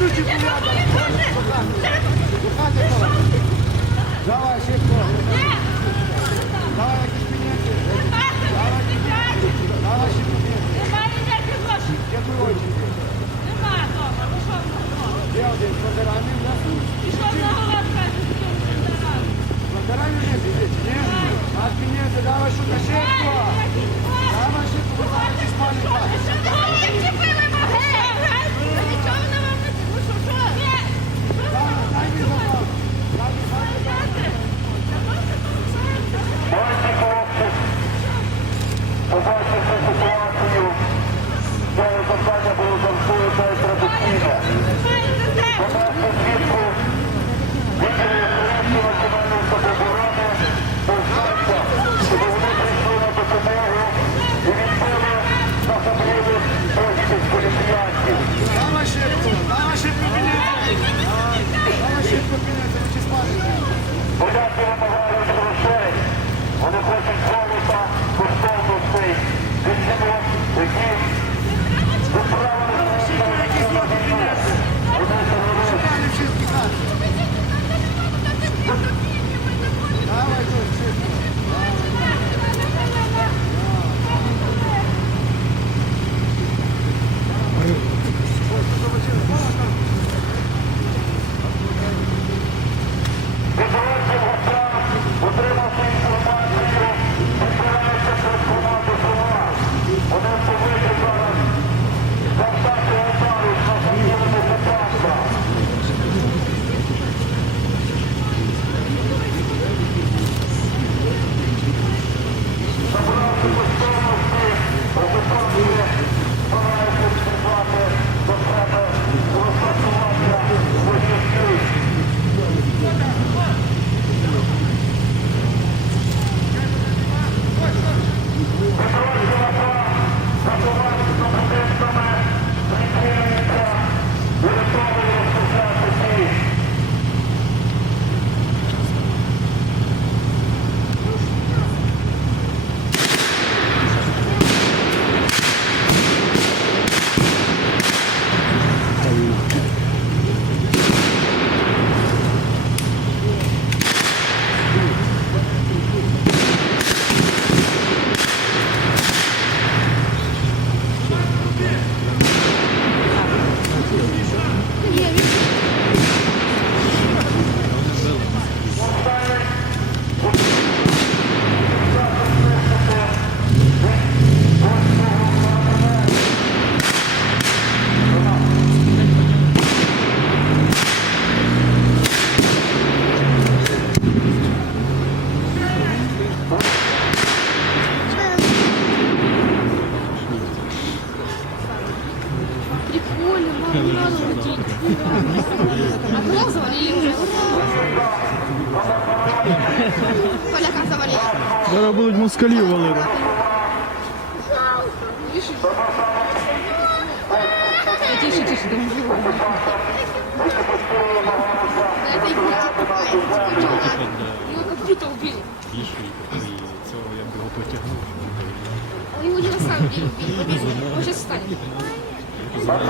Стучи, Давай, шибко. Давай, якісь підняти. Давай, шибко. Дякую, очі. Де один? Протиранний в нас? Протиранний не сидить, ні? А підняти, давай, шука, шибко. Давай, шибко, бо зараз якісь маленька. Дай лететь. А кого завалили уже? Поляка завалили. Зараз будуть москалів валити. Тише, тише, тише. Да это их не типа, Его как будто убили. Пішли і цього я б його потягнув. Он его не на самом деле убили. Он сейчас встанет. Видел,